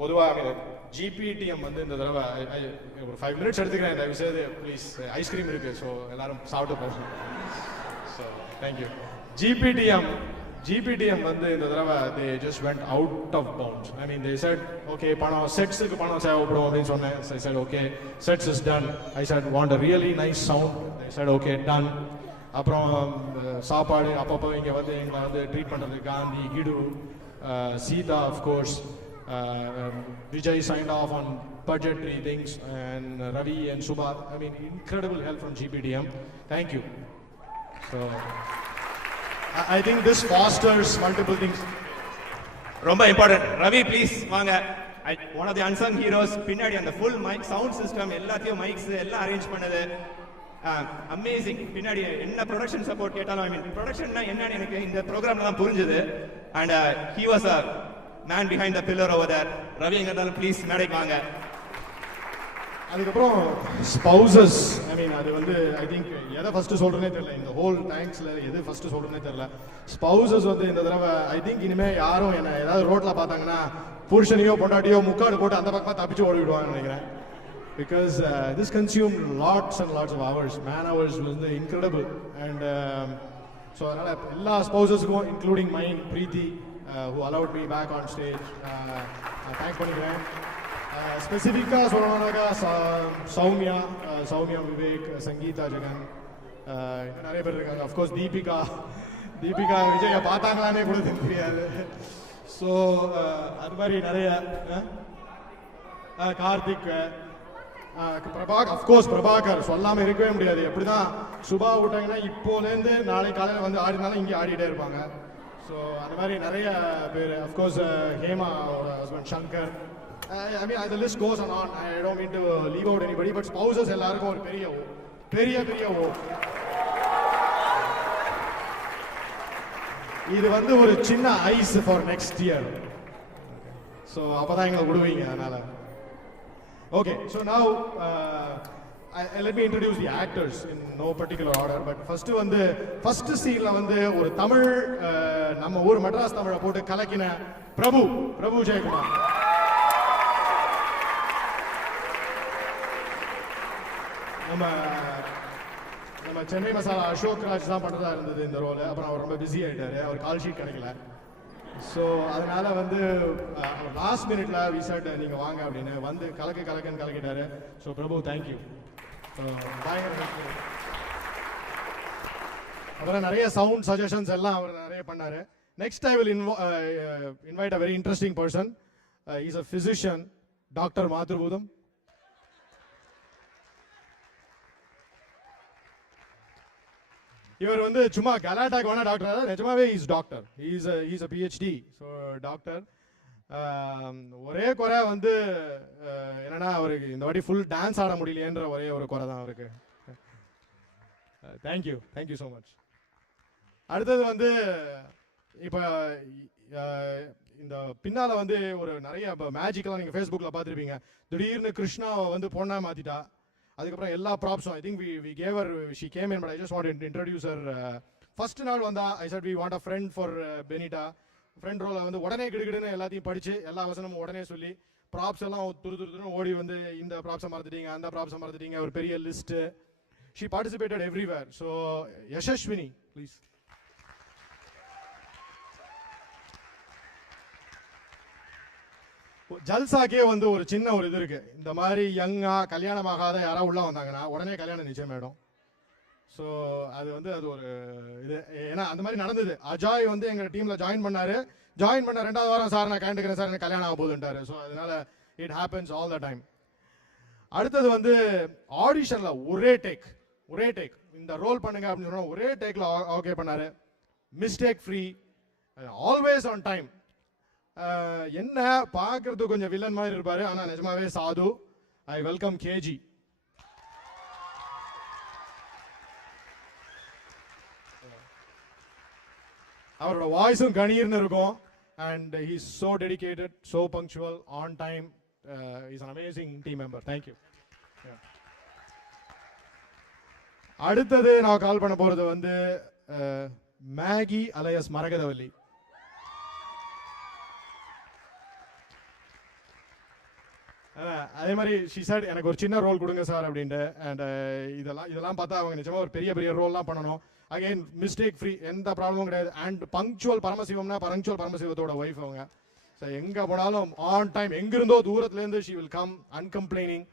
பொதுவாக ஜிபிடிஎம் வந்து இந்த தடவை ஒரு 5 minutes எடுத்துக்கிறேன் இந்த விஷயத்தை ப்ளீஸ். ஐஸ்கிரீம் இருக்குது, ஸோ எல்லாரும் சாப்பிட்டு போகணும். So thank you. ஜிபிடிஎம் வந்து இந்த தடவை they just went out of bounds. I mean they said okay பணம் செட்ஸுக்கு பணம் தேவைப்படும் அப்படின்னு சொன்னேன். I said okay sets is done. I said want a really nice sound. I said okay done. அப்புறம் சாப்பாடு அப்பப்போ இங்கே வந்து எங்களை வந்து ட்ரீட் பண்ணுறது காந்தி, கிடு, Sita of course, Vijay signed off on budgetary things, and Ravi and Subha. I mean, incredible help from GPDM. Thank you. So, I think this fosters multiple things. Romba important. Ravi, please, vaanga. One of the unsung heroes. Pinnadi and the full mic sound system, ellathiyum mics, ella arrange pannadhu. Amazing. Pinnadi enna production support ketalum. I mean, production na enna enakku indha program la purinjது. And he was a man behind the pillar over there. Ravi engadal please மேடைக்கு வாங்க. அதுக்கப்புறம் spouses, ஐ மீன் அது வந்து I think எதை first சொல்றேனே தெரியல. இந்த whole தேங்க்ஸ்ல எது ஃபர்ஸ்ட் சொல்றேனே தெரியல. ஸ்பௌசஸ் வந்து இந்த தடவை ஐ திங்க் இனிமே யாரும் என்ன ஏதாவது ரோட்ல பார்த்தாங்கன்னா புருஷனையோ பொண்டாட்டியோ முக்காடு போட்டு அந்த பக்கமா தப்பிச்சு ஓடி விடுவாங்கன்னு நினைக்கிறேன். Because this consume lots and lots of hours, man hours வந்து இன்க்ரெடிபிள். அண்ட் ஸோ அதனால எல்லா ஸ்பௌசஸ்க்கும் including mine Preethi who allowed me back on stage. Thanks பண்ணிக்கிறேன். ஸ்பெசிஃபிக்காக சொல்லணும்னாக்கா சௌமியா விவேக், சங்கீதா ஜெகன், நிறைய பேர் இருக்காங்க. அஃப்கோர்ஸ் தீபிகா விஜயை பார்த்தாங்களானே கூட தெரியாது. ஸோ அது மாதிரி நிறைய கார்த்திக், பிரபாகர் சொல்லாமல் இருக்கவே முடியாது. எப்படி தான் சுபா விட்டாங்கன்னா இப்போலேருந்து நாளை காலையில் வந்து ஆடினாலும் இங்கே ஆடிட்டே இருப்பாங்க. ஸோ அந்த மாதிரி நிறைய பேர். Of course Hema husband Shankar. I mean the list goes on. I don't mean to leave out anybody, but spouses எல்லாருக்கும் ஒரு பெரிய ஓ. இது வந்து ஒரு சின்ன ice for next year. So அப்போதான் எங்களை விடுவீங்க. அதனால okay. So now let me introduce the actors in no particular order. But first சீன்ல வந்து ஒரு தமிழ் நம்ம ஊர் மெட்ராஸ் தமிழை போட்டு கலக்கின பிரபு ஜெயக்குமார். நம்ம சென்னை மசாலா அசோக் ராஜ் தான் பண்றதா இருந்தது இந்த ரோல். அப்புறம் அவர் ரொம்ப பிஸி ஆயிட்டாரு, அவர் கால் ஷீட் கிடைக்கல. ஸோ அதனால வந்து லாஸ்ட் மினிட்ல வி செட் நீங்க வாங்க அப்படின்னு வந்து கலக்குன்னு கலக்கிட்டாரு. ஸோ பிரபு தேங்க்யூ. அப்புறம் நிறைய சவுண்ட் சஜஷன்ஸ் எல்லாம் அவர் நிறைய பண்ணாரு. Next I will invite a very interesting person. Is a physician, doctor Mathrubootham. இவர் வந்து சும்மா கலாட்டாக்கு வேணா டாக்டர், நிஜமாவே is doctor. Is a PhD. So doctor. ஒரே குறை வந்து என்னன்னா அவருக்கு இந்த வாட்டி ஃபுல் டான்ஸ் ஆட முடியலையேன்ற ஒரே ஒரு குறை தான் அவருக்கு. Thank you so much. அடுத்தது வந்து இப்போ இந்த பின்னால் வந்து ஒரு நிறைய மேஜிக்கெல்லாம் நீங்கள் ஃபேஸ்புக்கில் பார்த்துருப்பீங்க. திடீர்னு கிருஷ்ணாவை வந்து பொண்ணா மாற்றிட்டா. அதுக்கப்புறம் எல்லா ப்ராப்ஸும் I think we gave her, she came in, but I just want to introduce her. First நாள் வந்தா I said we want a friend for Benita. Friend ரோலை வந்து உடனே கிடுகிடுன்னு எல்லாத்தையும் படித்து எல்லா வசனமும் உடனே சொல்லி ப்ராப்ஸ் எல்லாம் துருன்னு ஓடி வந்து இந்த ப்ராப்ஸை மறந்துட்டீங்க, அந்த ப்ராப்ஸை மறந்துட்டீங்க, ஒரு பெரிய லிஸ்ட்டு. She participated everywhere. So Yashaswini please. ஜல்சாக்கே வந்து ஒரு சின்ன ஒரு இது இருக்கு. இந்த மாதிரி யங்கா கல்யாணம் ஆகாத யாராவது உள்ள வந்தாங்கன்னா உடனே கல்யாணம் நிச்சயமாயிடும். ஸோ அது ஒரு இது. ஏன்னா அந்த மாதிரி நடந்தது. அஜாய் வந்து எங்க டீம்ல ஜாயின் பண்ண 2வது வாரம் சார் நான் கண்டுக்கிறேன் சார் எனக்கு கல்யாணம் ஆக போகுதுன்ட்டாரு. ஸோ அதனால it happens all the time. அடுத்தது வந்து ஆடிஷன்ல ஒரே டேக் இந்த ரோல் பண்ணுங்க அப்படின்னு சொன்னா ஒரே டேக்ல ஓகே பண்ணாரு. Mistake free, always on time. என்ன பார்க்கறதுக்கு கொஞ்சம் வில்லன் மாதிரி இருப்பாரு, ஆனா நிஜமாவே சாது. I welcome KG. அவரோட வாய்ஸும் கணீர்னு இருக்கும். And he is so dedicated, so punctual, on time. Is an amazing team member. Thank you. அடுத்தது நான் கால் பண்ண போறது வந்து மேகி அலையஸ் மரகதவல்லி. அதே மாதிரி ஷிசாட் எனக்கு ஒரு சின்ன ரோல் கொடுங்க சார் அப்படின்ட்டு. அண்ட் இதெல்லாம் பார்த்தா அவங்க நிஜமாக ஒரு பெரிய பெரிய ரோல்லாம் பண்ணணும். அகைன் மிஸ்டேக் ஃப்ரீ, எந்த ப்ராப்ளமும் கிடையாது. அண்ட் பங்க்சுவல் பரமசிவம்னா பங்க்சுவல் பரமசிவத்தோட ஒய்ஃப் அவங்க. ஸோ எங்கே போனாலும் ஆன் டைம், எங்கிருந்தோ தூரத்துலேருந்து ஷி வில் கம் அன்கம்ப்ளைனிங்.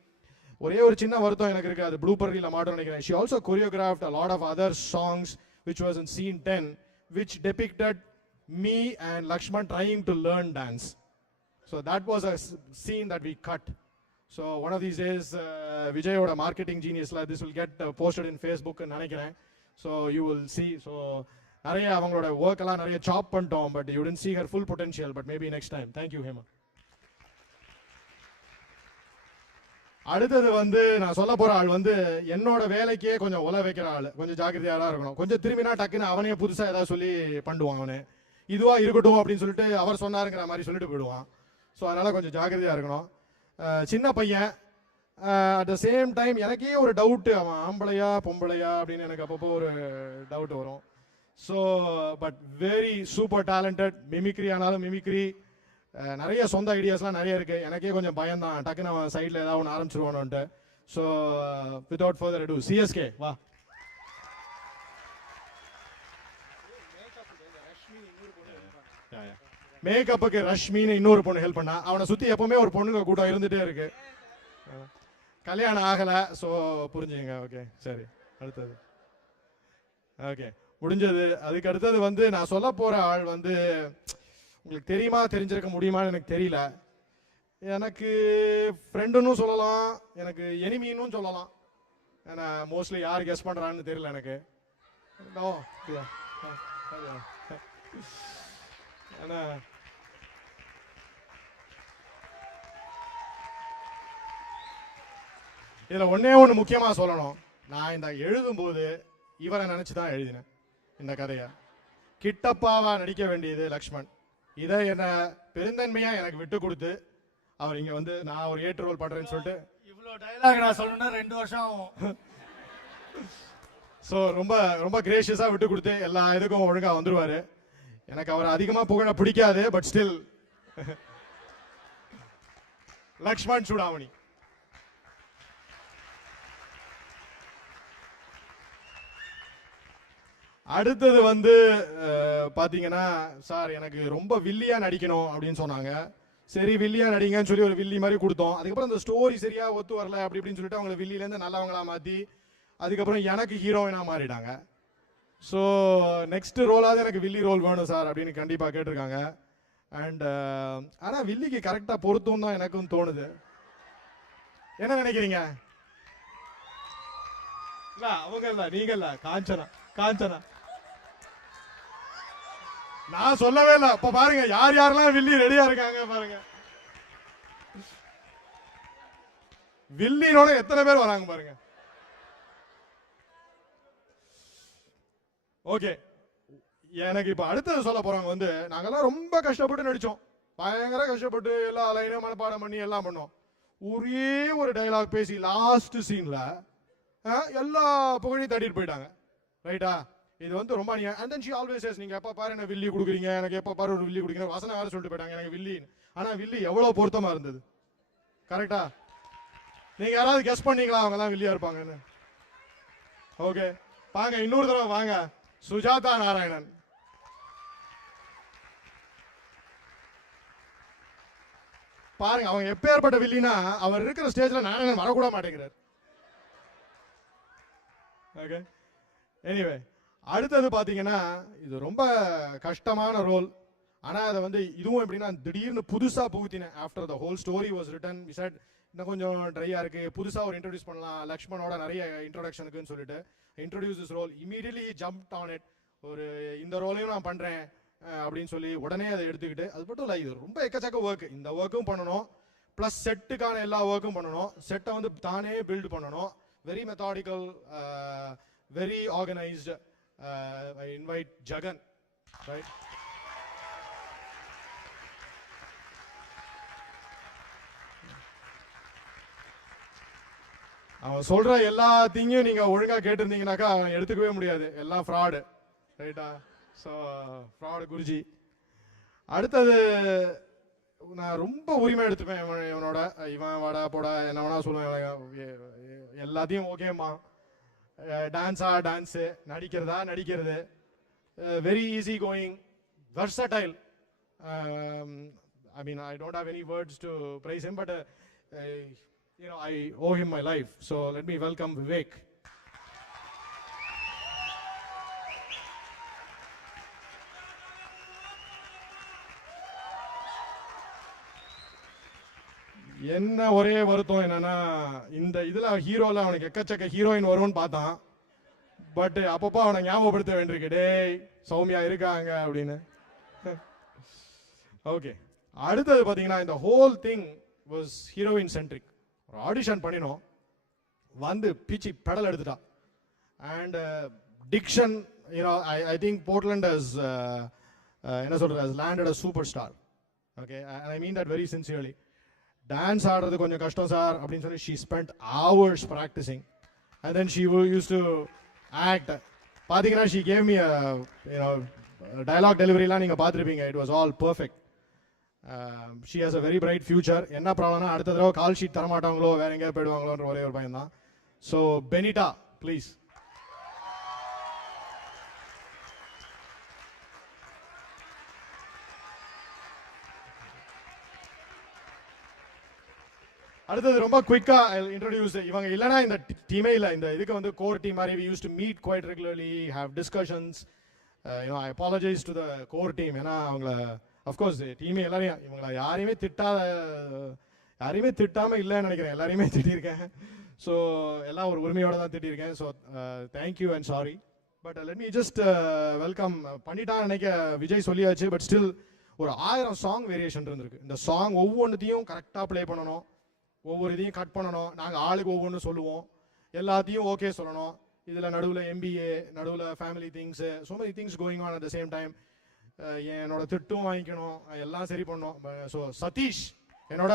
ஒரே ஒரு சின்ன வருத்தம் எனக்கு இருக்குது, அது ப்ளூபர்ரியில் மாட்டோம் நினைக்கிறேன். She also choreographed a lot of other songs which was in scene 10 which depicted me and Lakshman trying to learn dance. So that was a scene that we cut. So one of these days Vijay oda marketing genius la this will get posted in Facebook nu nenikiren. So you will see. So nariya avangaloda work alla nariya chop பண்ணிட்டோம், but you didn't see her full potential, but maybe next time. Thank you Hema. அடுத்தது வந்து நான் சொல்ல போற ஆள் வந்து என்னோட வேலைக்கே கொஞ்சம் உல வைக்கிற ஆள், கொஞ்சம் ஜாக்கிரதையா இருக்கணும். கொஞ்சம் திரும்பினா டக்குன்னு அவனே புதுசா ஏதாவது சொல்லி பண்ணுவான். அவனு இதுவா இருக்கட்டும் அப்படின்னு சொல்லிட்டு அவர் சொன்னாருங்கிற மாதிரி சொல்லிட்டு போயிடுவான். ஸோ அதனால கொஞ்சம் ஜாக்கிரதையா இருக்கணும். சின்ன பையன், அட் த சேம் டைம் எனக்கே ஒரு டவுட்டு, அவன் ஆம்பளையா பொம்பளையா அப்படின்னு எனக்கு அப்பப்போ ஒரு டவுட் வரும். So but very super talented. Mimicry ஆனாலும் மிமிக்ரி, நிறைய சொந்த ஐடியாஸ்லாம் நிறைய இருக்கு. எனக்கே கொஞ்சம் பயம் தான், டக்குன்னு அவன் சைடில் ஏதாவது ஒன்று ஆரம்பிச்சிருவானோன்ட்டு. So without further ado CSK வா. மேக்கப்புக்கு ரஷ்மின்னு இன்னொரு பொண்ணு ஹெல்ப் பண்ணா. அவனை சுற்றி எப்பவுமே ஒரு பொண்ணுங்க கூட்டம் இருந்துகிட்டே இருக்கு. கல்யாணம் ஆகலை, ஸோ புரிஞ்சுங்க. ஓகே சரி, அடுத்தது ஓகே முடிஞ்சது. அதுக்கு அடுத்தது வந்து நான் சொல்ல போகிற ஆள் வந்து உங்களுக்கு தெரியுமா தெரிஞ்சிருக்க முடியுமான்னு எனக்கு தெரியல. எனக்கு ஃப்ரெண்டுன்னு சொல்லலாம், எனக்கு எனிமின்னு சொல்லலாம். ஏன்னா மோஸ்ட்லி யார் கெஸ் பண்ணுறான்னு தெரியல எனக்கு. ஏன்னா இதில் ஒன்னே ஒன்று முக்கியமாக சொல்லணும். நான் இந்த எழுதும்போது இவரை நினச்சி தான் எழுதினேன் இந்த கதையை. கிட்டப்பாவா நடிக்க வேண்டியது லக்ஷ்மண். இதை என்ன பெருந்தன்மையா எனக்கு விட்டு கொடுத்து அவர் இங்க வந்து நான் ஒரு ஏற்று ரோல் பண்றேன்னு சொல்லிட்டு இவ்வளோ டைலாக் நான் சொல்லணும்னா 2 வருஷம் ஆகும். ஸோ ரொம்ப ரொம்ப கிரேஷியஸா விட்டு கொடுத்து எல்லா இதுக்கும் ஒழுங்கா வந்துருவாரு. எனக்கு அவர் அதிகமா புகழ பிடிக்காது, பட் ஸ்டில் லக்ஷ்மண் சூடாமணி. அடுத்தது வந்து பாத்தீங்கன்னா சார் எனக்கு ரொம்ப வில்லியா நடிக்கணும் அப்படின்னு சொன்னாங்க. சரி வில்லியா நடிங்கன்னு சொல்லி ஒரு வில்லி மாதிரி கொடுத்தோம். அதுக்கப்புறம் அந்த ஸ்டோரி சரியா ஒத்து வரல அப்படி இப்படின்னு சொல்லிட்டு அவங்களை வில்லியிலேருந்து நல்லவங்களா மாற்றி அதுக்கப்புறம் எனக்கு ஹீரோயினா மாறிட்டாங்க. ஸோ நெக்ஸ்ட் ரோலாவது எனக்கு வில்லி ரோல் வேணும் சார் அப்படின்னு கண்டிப்பாக கேட்டிருக்காங்க. அண்ட் ஆனால் வில்லிக்கு கரெக்டாக பொருத்தும் தான் எனக்கும் தோணுது. என்ன நினைக்கிறீங்க? இல்லை அவங்க இல்லை, நீங்க இல்லை, காஞ்சனா. காஞ்சனா நான் சொல்லவே இல்லை. இப்ப பாருங்க யார் யாரெல்லாம் வில்லி ரெடியா இருக்காங்க பாருங்க. வில்லினோட எத்தனை பேர் வராங்க பாருங்க. ஓகே, எனக்கு இப்ப அடுத்தது சொல்ல போறவங்க வந்து நாங்கெல்லாம் ரொம்ப கஷ்டப்பட்டு நடிச்சோம், பயங்கர கஷ்டப்பட்டு எல்லா லைனும் மனப்பாடம் பண்ணி எல்லாம் பண்ணோம். ஒரே ஒரு டைலாக் பேசி லாஸ்ட் சீன்ல எல்லா புகழையும் தட்டிட்டு போயிட்டாங்க. ரைட்டா? இது வந்து ரொம்ப and then she always says நீங்க எப்ப பாரு என்ன வில்லி கொடுக்குறீங்க, எனக்கு எப்ப பாரு ஒரு வில்லி கொடுக்குறீங்க. வசனம் வேற சொல்லிட்டு போயிட்டாங்க எனக்கு வில்லி. ஆனா வில்லி எவ்வளவு பொருத்தமா இருந்தது. கரெக்டா? நீங்க யாராவது கெஸ் பண்ணீங்களா அவங்க எல்லாம் வில்லியா இருப்பாங்கன்னு? ஓகே வாங்க இன்னொரு தடவை வாங்க. சுஜாதா நாராயணன். பாருங்க அவங்க எப்பேற்பட்ட வில்லினா அவர் இருக்கிற ஸ்டேஜ்ல நாராயணன் வரக்கூட மாட்டேங்கிறார். ஓகே எனிவே அடுத்தது பாத்தீங்கன்னா இது ரொம்ப கஷ்டமான ரோல். ஆனா அதை வந்து இதுவும் எப்படின்னா திடீர்னு புதுசா புகுத்தினேன். After the whole story was written we said இன்னும் கொஞ்சம் ட்ரையா இருக்கு, புதுசா ஒரு இன்ட்ரோடியூஸ் பண்ணலாம் லக்ஷ்மணோட நிறைய இன்ட்ரோடக்ஷனுக்குன்னு சொல்லிட்டு introduce this role. Immediately jumped on it. ஒரு இந்த ரோலையும் நான் பண்றேன் அப்படின்னு சொல்லி உடனே அதை எடுத்துக்கிட்டு, அது மட்டும் இல்லை இது ரொம்ப எக்கச்சக்க ஒர்க். இந்த ஒர்க்கும் பண்ணணும், பிளஸ் செட்டுக்கான எல்லா ஒர்க்கும் பண்ணணும், செட்டை வந்து தானே பில்ட் பண்ணணும். Very methodical, very organised. I invite Jagan, right? அவன் சொல்ற எல்லாத்தையும் நீங்க ஒழுங்கா கேட்டிருந்தீங்கன்னாக்கா அவன் எடுத்துக்கவே முடியாது, எல்லாம் ஃப்ராடு. ரைட்டா? So fraud Guruji. அடுத்தது நான் ரொம்ப உரிமை எடுத்துப்பேன் இவனோட. இவன் வாடா போடா என்ன வேணா சொல்லுவேன், எல்லாத்தையும் ஓகேம்மா. டான்ஸா டான்ஸு, நடிக்கிறதா நடிக்கிறது, very easy going, versatile. I mean, I don't have any words to praise him, but I owe him my life. So let me welcome Vivek. என்ன ஒரே வருத்தம் என்னன்னா, இந்த இதுல ஹீரோல அவனுக்கு எக்கச்சக்க ஹீரோயின் வரும்னு பார்த்தான். பட் அப்பப்போ அவனை ஞாபகப்படுத்த வேண்டியிருக்கு, டேய் சௌமியா இருக்காங்க அப்படின்னு. ஓகே, அடுத்தது பார்த்தீங்கன்னா இந்த whole thing was heroine centric. ஒரு ஆடிஷன் பண்ணினோம், வந்து பிச்சி பெடல் எடுத்துட்டா. And diction, I think Portland has என்ன சொல்றது, has landed a super star. Okay, I mean that very sincerely. Dance ஆடுறது கொஞ்சம் கஷ்டம் சார் அப்படின்னு சொல்லி she spent hours practicing, and then she used to act. பார்த்தீங்கன்னா she gave me a dialogue deliveryலாம் நீங்கள் பார்த்துருப்பீங்க, it was all perfect. She has a very bright future. என்ன ப்ராப்ளம்னா அடுத்த தடவை கால் ஷீட் தரமாட்டாங்களோ வேற எங்கேயா போயிடுவாங்களோன்ற ஒரே ஒரு பையன் தான். So Benita please. அடுத்தது ரொம்ப குயிக்கா இன்ட்ரோடியூஸ். இவங்க இல்லைனா இந்த டீமே இல்லை. இந்த இதுக்கு வந்து கோர் டீம் மாதிரி we used to meet quite regularly, have discussions. I apologize to the core team. ஏன்னா அவங்கள அஃப்கோர்ஸ் டீமே எல்லாரையும் இவங்களை யாரையுமே திட்டாமல் இல்லைன்னு நினைக்கிறேன், எல்லாரையுமே திட்டிருக்கேன். ஸோ எல்லாம் ஒரு உரிமையோட தான் திட்டிருக்கேன். So thank you and sorry. But let me just welcome. பண்ணிட்டான்னு நினைக்க விஜய் சொல்லியாச்சு, பட் ஸ்டில் ஒரு 1000 சாங் வேரியேஷன் இருந்திருக்கு. இந்த சாங் ஒவ்வொன்றுத்தையும் கரெக்டாக ப்ளே பண்ணணும், ஒவ்வொரு இதையும் கட் பண்ணணும், நாங்கள் ஆளுக்கு ஒவ்வொன்று சொல்லுவோம், எல்லாத்தையும் ஓகே சொல்லணும். இதில் நடுவில் MBA, நடுவில் family things, so many things going on at the same time. என்னோட திட்டும் வாங்கிக்கணும், எல்லாம் சரி பண்ணணும். ஸோ சதீஷ் என்னோட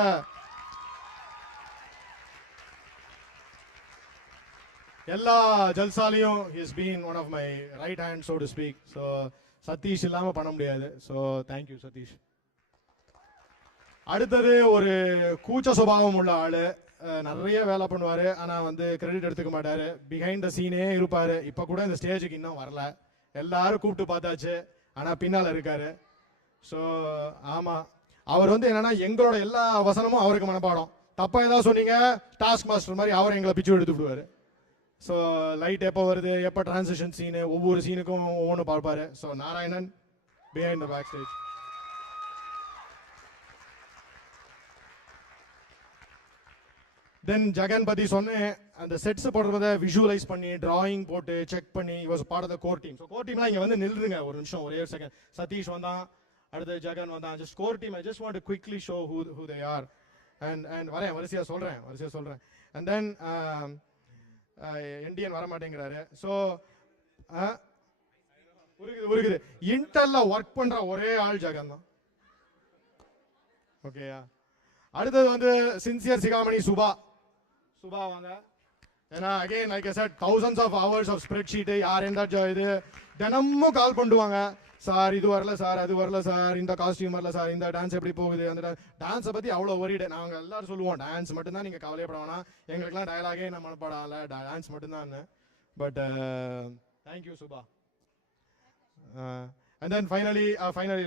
எல்லா ஜல்சாலையும் is been one of my right hand so to speak. So Satish இல்லாமல் பண்ண முடியாது. So thank you Satish. அடுத்தது ஒரு கூச்ச சுபாவம் உள்ள ஆளு, நிறைய வேலை பண்ணுவாரு, ஆனா வந்து கிரெடிட் எடுத்துக்க மாட்டாரு, பிஹைண்ட் த சீனே இருப்பாரு. இப்ப கூட இந்த ஸ்டேஜுக்கு இன்னும் வரல, எல்லாரும் கூப்பிட்டு பார்த்தாச்சு, ஆனா பின்னால இருக்காரு. ஸோ ஆமா, அவர் வந்து என்னன்னா எங்களோட எல்லா வசனமும் அவருக்கு மனப்பாடம். தப்பா ஏதாவது சொன்னீங்க டாஸ்க் மாஸ்டர் மாதிரி அவர் எங்களை பிச்சு எடுத்து விடுவாரு. ஸோ லைட் எப்போ வருது, எப்போ டிரான்சிஷன் சீனு, ஒவ்வொரு சீனுக்கும் ஒவ்வொன்று பார்ப்பாரு. So Narayanan behind the backstage. Then Jagan பத்தி சொன்னேன், அந்த செட்ஸ் போடுறத விஷுவலைஸ் பண்ணி டிராயிங் போட்டு செக் பண்ணி was part of the core team. So core டீம்லாம் இங்கே வந்து நில்லுங்க ஒரு நிமிஷம், ஒரே ஒரு செகண்ட். சதீஷ் வந்தான், அடுத்து ஜெகன் வந்தான். Just core team, I just want to quickly show who they are. And வரேன், வரிசையாக சொல்கிறேன். அண்ட் தென் இண்டியன் வர மாட்டேங்கிறாரு. ஸோ உருகுது. இன்டெல்ல ஒர்க் பண்ற ஒரே ஆள் ஜெகன் தான். ஓகேயா. அடுத்தது வந்து சின்சியர் சிகாமணி சுபா வாங்க. ஏன்னா again like I set, thousands of hours of spreadsheet. யார் எந்த இது தினமும் கால் பண்ணுவாங்க, சார் இது வரல சார், அது வரல சார், இந்த காஸ்டியூம் வரல சார், இந்த டான்ஸ் எப்படி போகுது, அந்த டான்ஸை பற்றி அவ்வளோ ஒரிடு. நாங்கள் எல்லாரும் சொல்லுவோம் டான்ஸ் மட்டும்தான், நீங்கள் கவலையப்பட வேணாம், எங்களுக்குலாம் டயலாகே நம்ம மனப்பாடல, டான்ஸ் மட்டும்தான். But thank you Subha. And then finally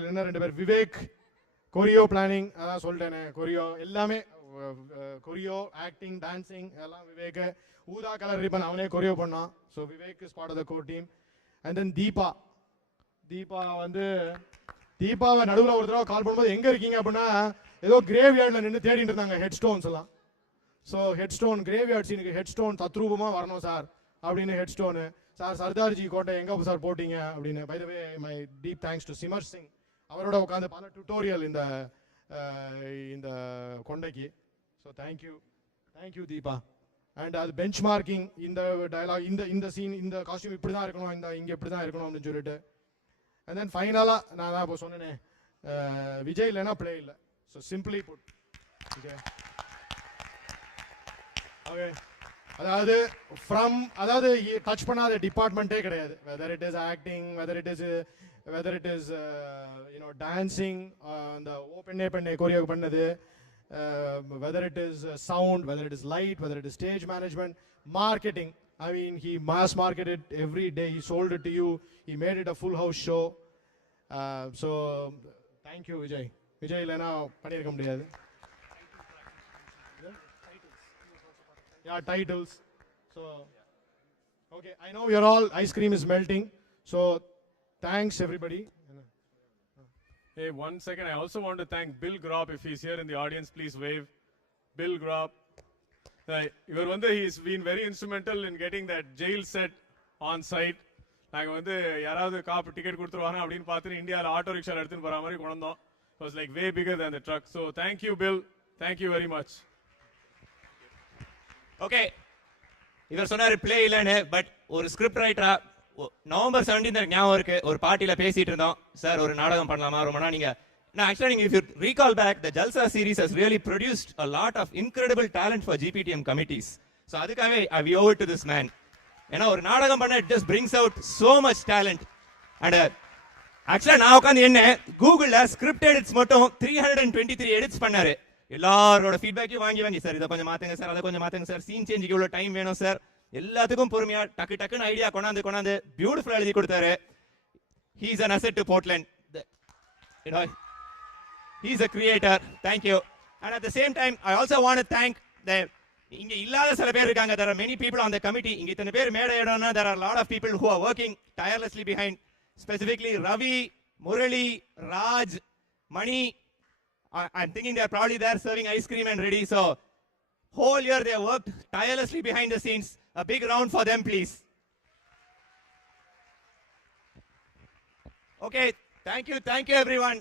இன்னும் 2 பேர், விவேக் கொரியோ பிளானிங், அதான் சொல்லிட்டேனே, கொரியோ எல்லாமே, கொரியோ ஆக்டிங் டான்சிங் எல்லாம் விவேக். ஊதா கலர் ரிப்பன் அவனே கொரியோ பண்ணான். So Vivek is part of the core team. And then Deepa வந்து தீபாவை நடுவில் ஒரு தடவை கால் பண்ணும்போது எங்கே இருக்கீங்க அப்படின்னா ஏதோ கிரேவ்யார்டில் நின்று தேடிட்டு இருந்தாங்க ஹெட் ஸ்டோன்ஸ் எல்லாம். ஸோ ஹெட் ஸ்டோன் கிரேவ்யார்ட் சீனுக்கு ஹெட் ஸ்டோன் தத்ரூபமாக வரணும் சார் அப்படின்னு ஹெட் ஸ்டோனு. சார் சர்தார்ஜி கோட்டை எங்கே சார் போட்டீங்க அப்படின்னு. By the way my deep thanks to Simar Singh, அவரோட உட்காந்து பல டுட்டோரியல் இந்த கொண்டைக்கு. So thank you Deepa. அண்ட் அது பெஞ்ச் மார்க்கிங், இந்த டயலாக், இந்த சீன், இந்த காஸ்டியூம் இப்படி தான் இருக்கணும், இங்கே இப்படி தான் இருக்கணும் அப்படின்னு சொல்லிட்டு. அண்ட் தென் ஃபைனலாக நான் தான் இப்போ சொன்னேனே, விஜய் இல்லைன்னா பிளே இல்லை. ஸோ சிம்பிளி புட், ஓகே, அதாவது டச் பண்ணாத டிபார்ட்மெண்ட்டே கிடையாது. Whether it is acting, whether it is whether it is dancing, the open பண்ணே கோரியோ பண்ணது, whether it is sound, whether it is light, whether it is stage management, marketing. I mean, he mass marketed every day. He sold it to you. He made it a full house show. So thank you, Vijay. Vijay இல்லனா பண்ணிருக்க முடியாது. Yeah, titles. So okay, I know you're all ice cream is melting. So thanks everybody. Hey, 1 second. I also want to thank Bill Grob. If he's here in the audience, please wave. Bill Grob. He's been very instrumental in getting that jail set on site. நாங்கள் வந்து யாராவது காப்பு ticket கொடுத்துருவாங்க அப்படின்னு பார்த்துட்டு இந்தியாவில் auto ரிக்ஷாவில் எடுத்துன்னு போகிற மாதிரி கொண்டு வந்தோம். It was like way bigger than the truck. So thank you, Bill. Thank you very much. Okay, இவர் சொன்னாரு பிளே இல்லைன்னு. பட் ஒரு ஸ்கிரிப்ட் ரைட்டரா நவம்பர் 17 ஞாபகம் இருக்கு, ஒரு பார்ட்டியில பேசிட்டு இருந்தோம். சார் ஒரு நாடகம் பண்ணலாமா, ரொம்ப நாள் நீங்க actually if you recall back, the Jalsa series has really produced a lot of incredible talent for GPTM committees. So அதுக்காகவே I owe it to this man. ஏன்னா ஒரு நாடகம் பண்ண it just brings out so much talent. And actually நான் உட்காந்து என்ன கூகுள்ல script edits மட்டும் 323 எடிட்ஸ் பண்ணாரு. எல்லாரோட ஃபீட்பேக்கையும் வாங்கி சார் இதை கொஞ்சம் மாத்துங்க சார், அதை கொஞ்சம் மாத்துங்க சார், சீன் சேஞ்சுக்கு இவ்வளவு டைம் வேணும் சார், எல்லாத்துக்கும் பொறுமையா டக்குன்னு ஐடியா கொண்டாந்து பியூட்டிஃபுல்லா எழுதி கொடுத்தாரு. He is an asset to Portland. He's a creator. Thank you. And at the same time, I also want to thank இங்க இல்லாத சில பேர் இருக்காங்க. There are many people on the committee. இங்க இத்தனை பேர் மேடை இடம்னா there are a lot of people who are working tirelessly behind. Specifically Ravi, Murali, Raj, Mani. I'm thinking they're probably there serving ice cream and ready. So whole year they worked tirelessly behind the scenes. A big round for them, please. Okay, thank you everyone.